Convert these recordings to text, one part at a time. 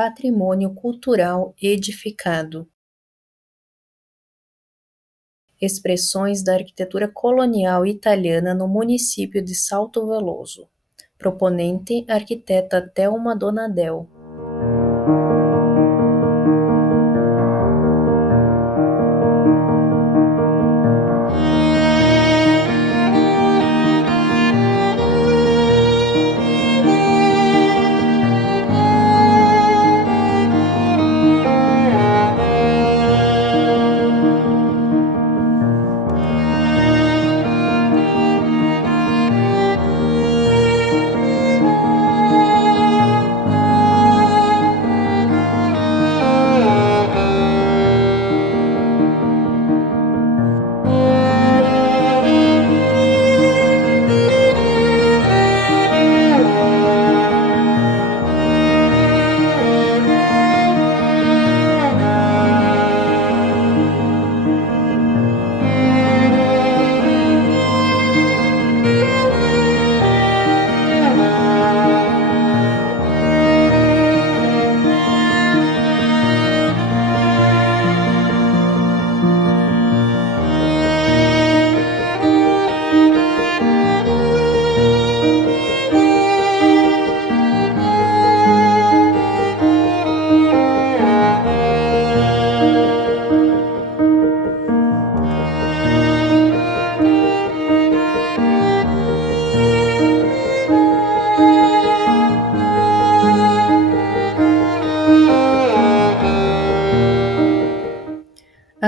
patrimônio cultural edificado. Expressões da arquitetura colonial italiana no município de Salto Veloso. Proponente, arquiteta Thelma Donadel.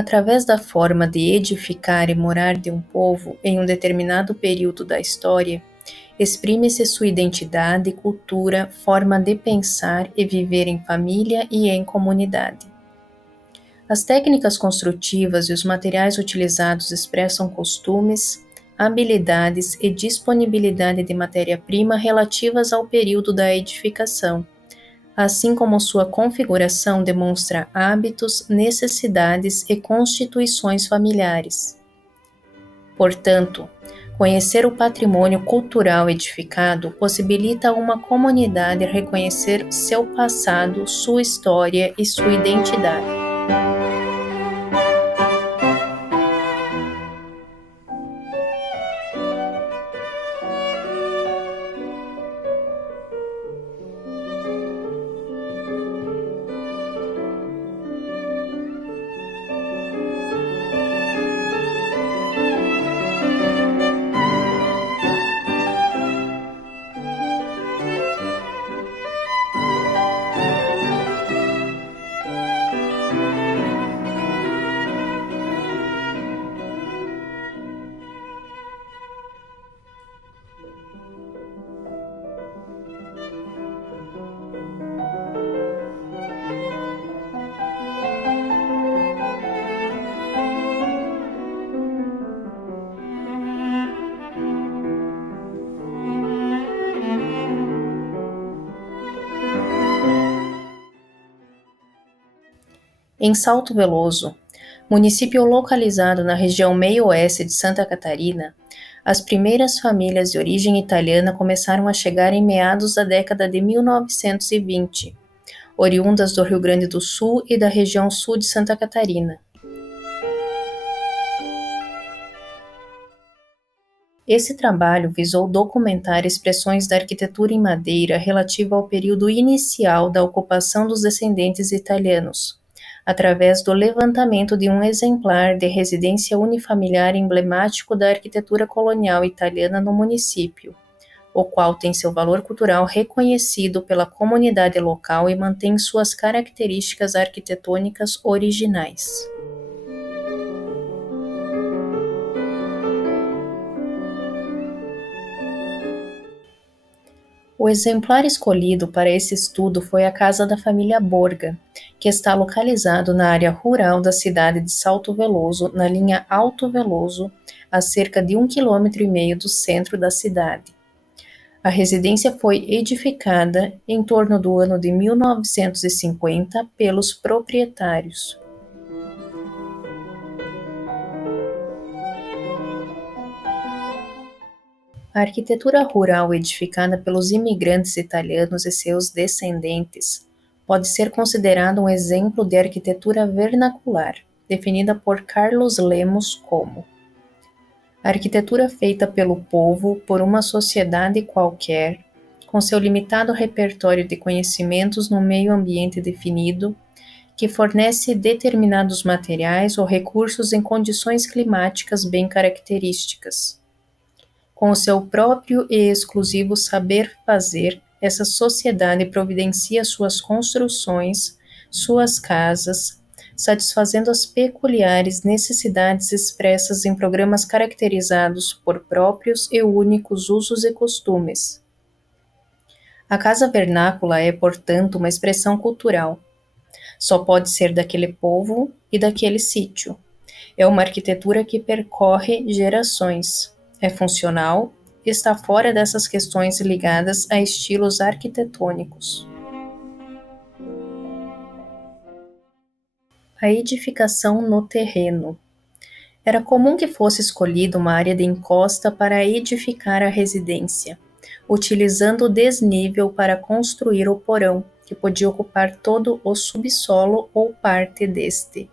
Através da forma de edificar e morar de um povo em um determinado período da história, exprime-se sua identidade, cultura, forma de pensar e viver em família e em comunidade. As técnicas construtivas e os materiais utilizados expressam costumes, habilidades e disponibilidade de matéria-prima relativas ao período da edificação, assim como sua configuração demonstra hábitos, necessidades e constituições familiares. Portanto, conhecer o patrimônio cultural edificado possibilita a uma comunidade reconhecer seu passado, sua história e sua identidade. Em Salto Veloso, município localizado na região meio-oeste de Santa Catarina, as primeiras famílias de origem italiana começaram a chegar em meados da década de 1920, oriundas do Rio Grande do Sul e da região sul de Santa Catarina. Esse trabalho visou documentar expressões da arquitetura em madeira relativa ao período inicial da ocupação dos descendentes italianos, através do levantamento de um exemplar de residência unifamiliar emblemático da arquitetura colonial italiana no município, o qual tem seu valor cultural reconhecido pela comunidade local e mantém suas características arquitetônicas originais. O exemplar escolhido para esse estudo foi a casa da família Borga, que está localizado na área rural da cidade de Salto Veloso, na linha Alto Veloso, a cerca de 1,5 km do centro da cidade. A residência foi edificada em torno do ano de 1950 pelos proprietários. A arquitetura rural edificada pelos imigrantes italianos e seus descendentes pode ser considerado um exemplo de arquitetura vernacular, definida por Carlos Lemos como a arquitetura feita pelo povo por uma sociedade qualquer, com seu limitado repertório de conhecimentos no meio ambiente definido, que fornece determinados materiais ou recursos em condições climáticas bem características. Com o seu próprio e exclusivo saber fazer, essa sociedade providencia suas construções, suas casas, satisfazendo as peculiares necessidades expressas em programas caracterizados por próprios e únicos usos e costumes. A casa vernácula é, portanto, uma expressão cultural. Só pode ser daquele povo e daquele sítio. É uma arquitetura que percorre gerações. É funcional e está fora dessas questões ligadas a estilos arquitetônicos. A edificação no terreno. Era comum que fosse escolhida uma área de encosta para edificar a residência, utilizando o desnível para construir o porão, que podia ocupar todo o subsolo ou parte deste.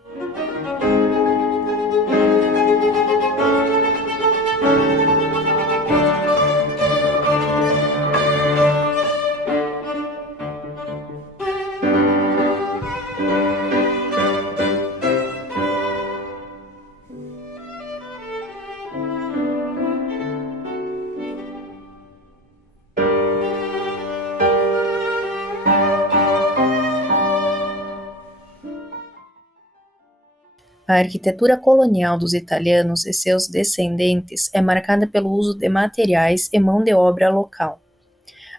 A arquitetura colonial dos italianos e seus descendentes é marcada pelo uso de materiais e mão de obra local.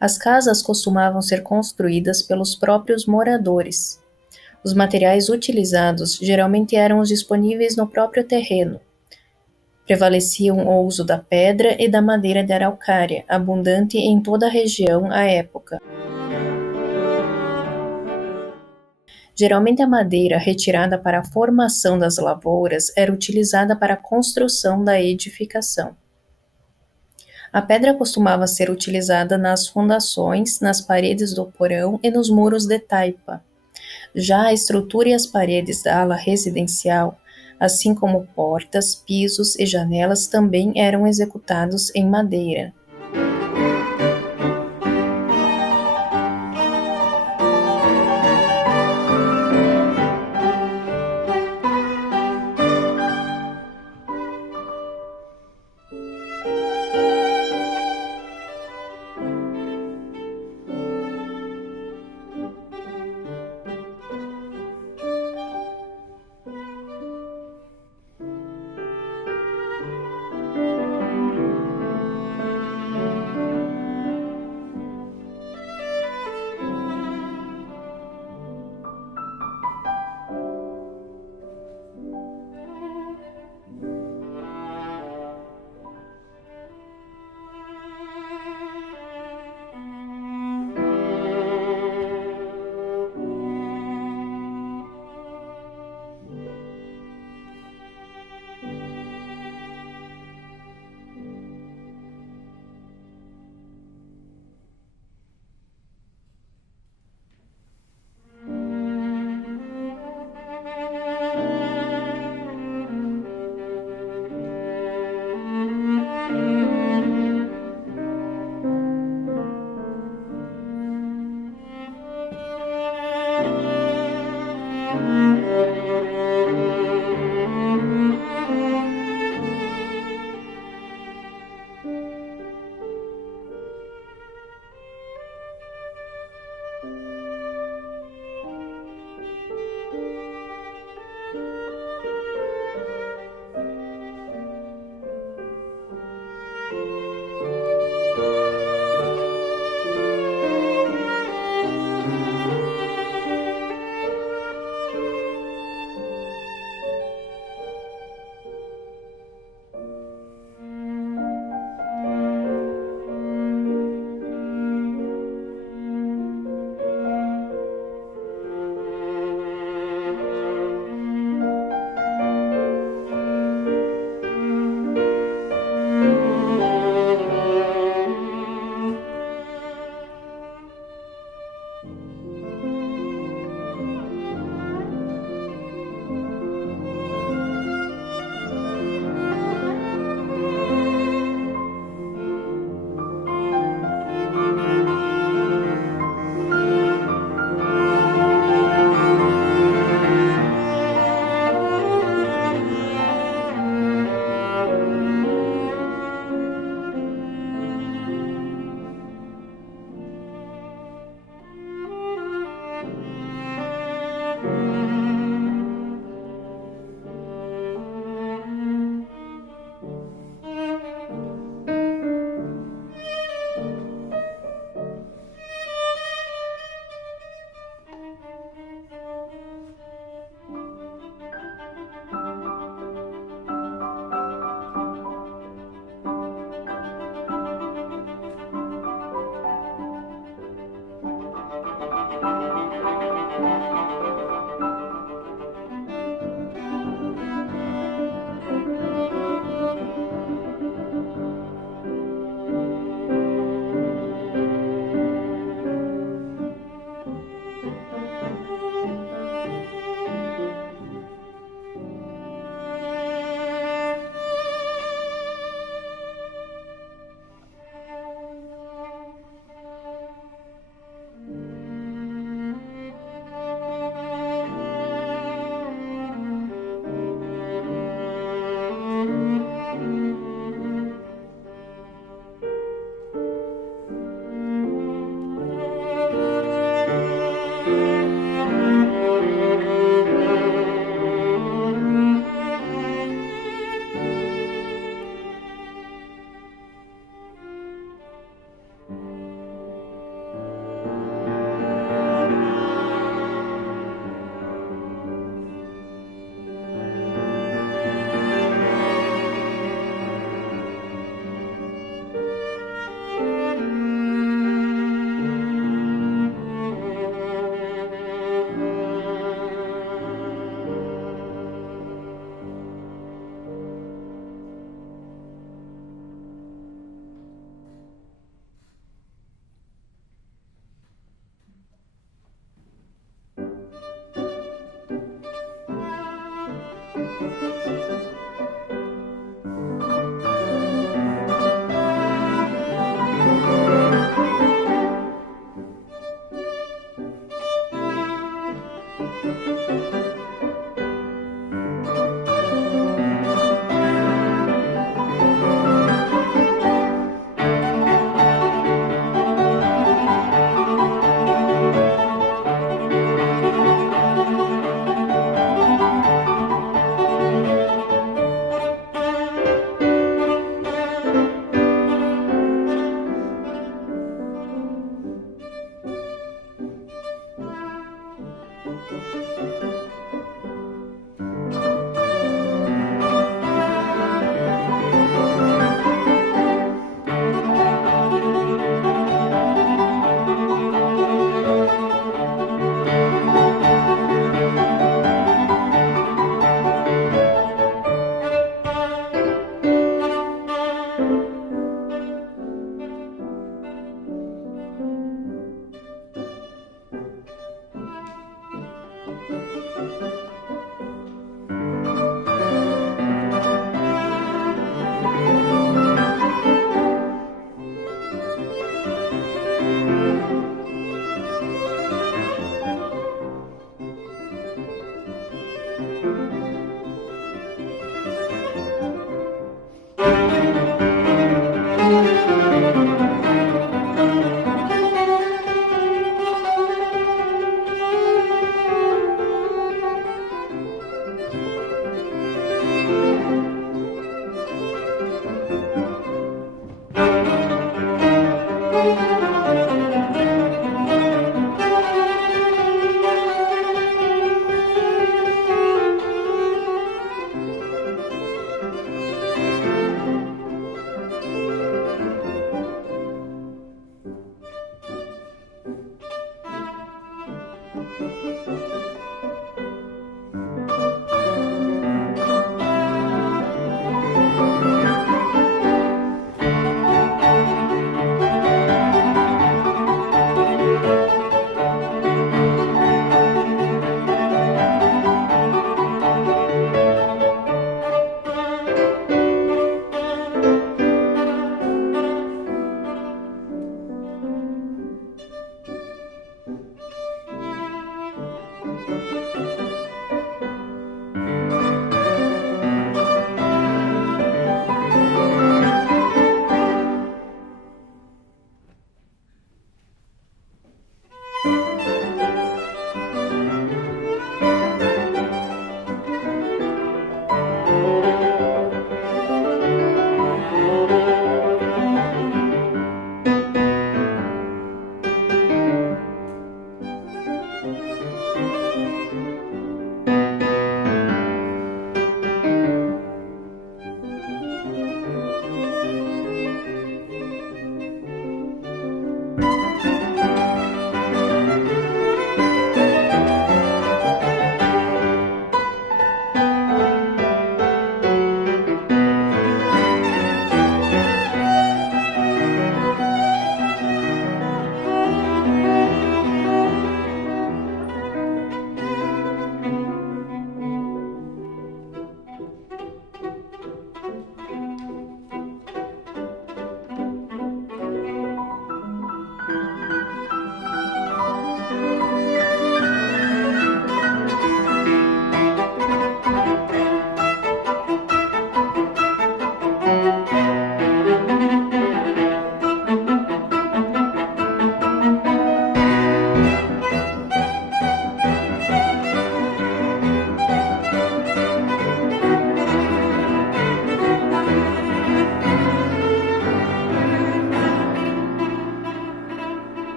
As casas costumavam ser construídas pelos próprios moradores. Os materiais utilizados geralmente eram os disponíveis no próprio terreno. Prevaleciam o uso da pedra e da madeira de araucária, abundante em toda a região à época. Geralmente a madeira retirada para a formação das lavouras era utilizada para a construção da edificação. A pedra costumava ser utilizada nas fundações, nas paredes do porão e nos muros de taipa. Já a estrutura e as paredes da ala residencial, assim como portas, pisos e janelas, também eram executados em madeira.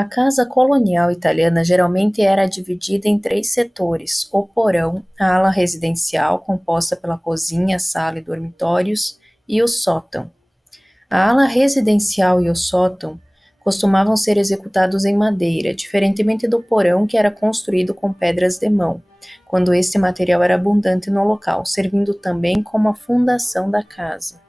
A casa colonial italiana geralmente era dividida em três setores: o porão, a ala residencial, composta pela cozinha, sala e dormitórios, e o sótão. A ala residencial e o sótão costumavam ser executados em madeira, diferentemente do porão, que era construído com pedras de mão, quando este material era abundante no local, servindo também como a fundação da casa.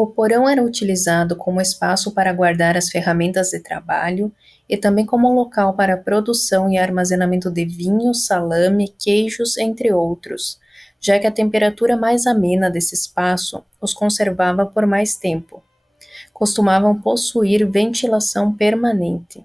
O porão era utilizado como espaço para guardar as ferramentas de trabalho e também como um local para a produção e armazenamento de vinho, salame, queijos, entre outros, já que a temperatura mais amena desse espaço os conservava por mais tempo. Costumavam possuir ventilação permanente.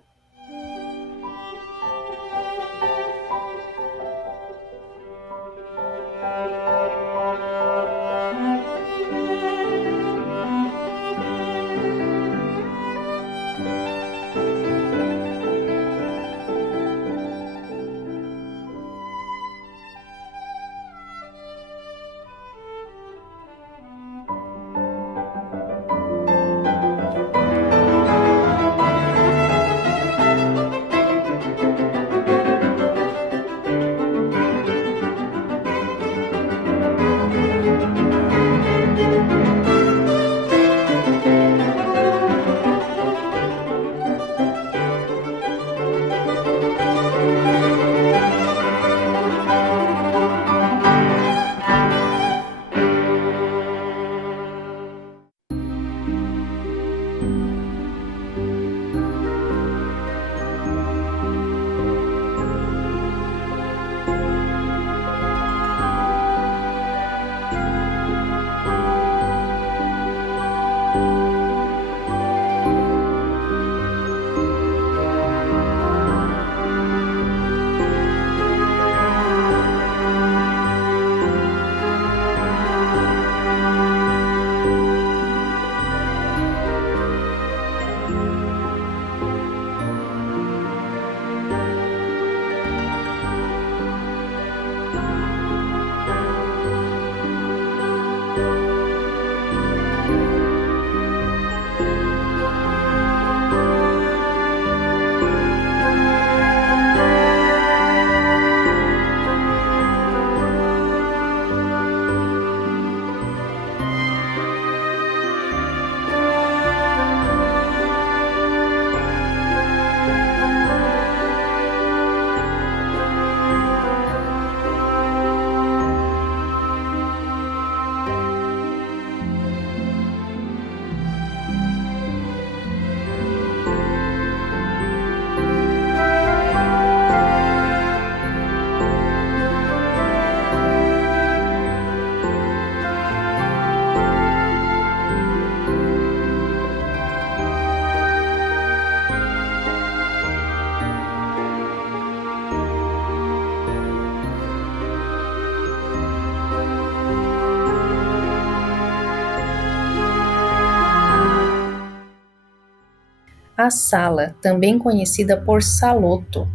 A sala, também conhecida por saloto,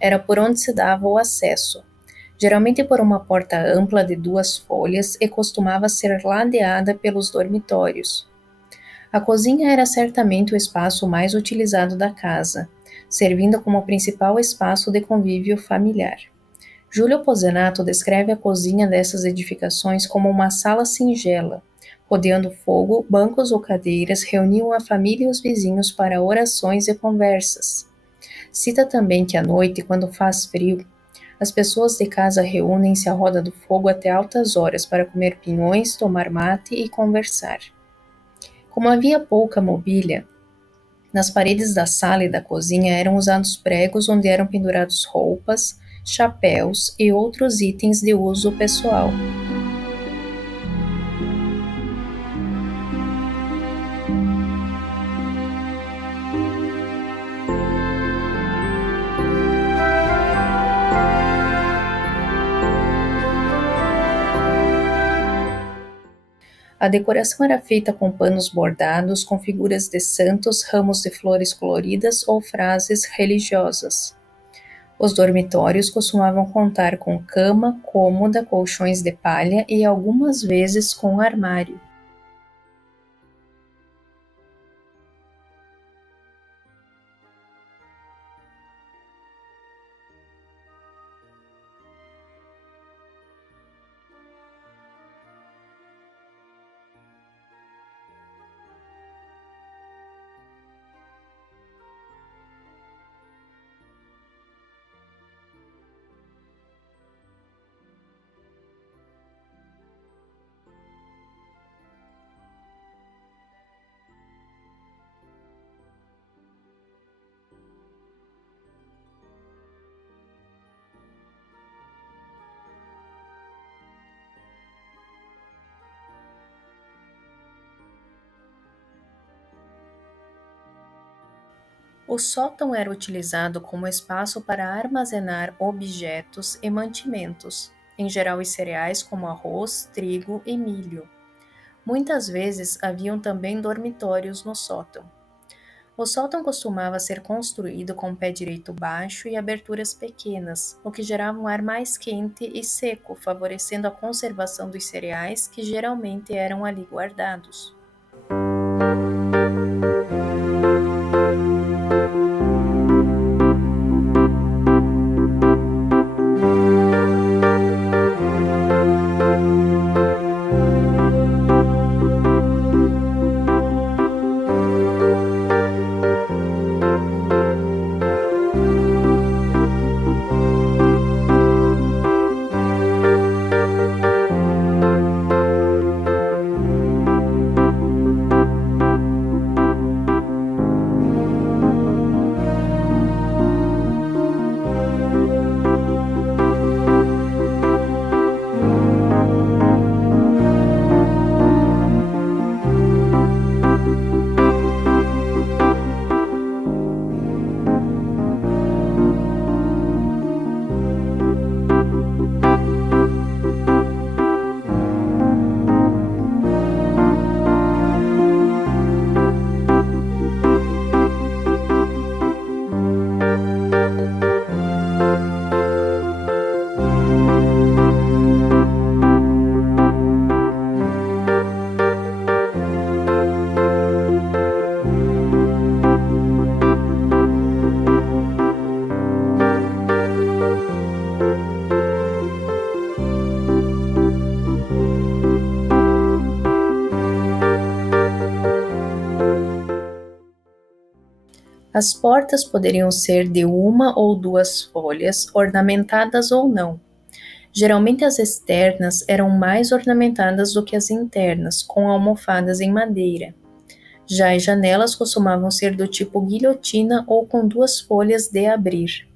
era por onde se dava o acesso, geralmente por uma porta ampla de duas folhas e costumava ser ladeada pelos dormitórios. A cozinha era certamente o espaço mais utilizado da casa, servindo como principal espaço de convívio familiar. Júlio Pozenato descreve a cozinha dessas edificações como uma sala singela. Rodeando fogo, bancos ou cadeiras reuniam a família e os vizinhos para orações e conversas. Cita também que à noite, quando faz frio, as pessoas de casa reúnem-se à roda do fogo até altas horas para comer pinhões, tomar mate e conversar. Como havia pouca mobília, nas paredes da sala e da cozinha eram usados pregos onde eram pendurados roupas, chapéus e outros itens de uso pessoal. A decoração era feita com panos bordados com figuras de santos, ramos de flores coloridas ou frases religiosas. Os dormitórios costumavam contar com cama, cômoda, colchões de palha e algumas vezes com armário. O sótão era utilizado como espaço para armazenar objetos e mantimentos, em geral os cereais como arroz, trigo e milho. Muitas vezes haviam também dormitórios no sótão. O sótão costumava ser construído com pé direito baixo e aberturas pequenas, o que gerava um ar mais quente e seco, favorecendo a conservação dos cereais que geralmente eram ali guardados. As portas poderiam ser de uma ou duas folhas, ornamentadas ou não. Geralmente as externas eram mais ornamentadas do que as internas, com almofadas em madeira. Já as janelas costumavam ser do tipo guilhotina ou com duas folhas de abrir.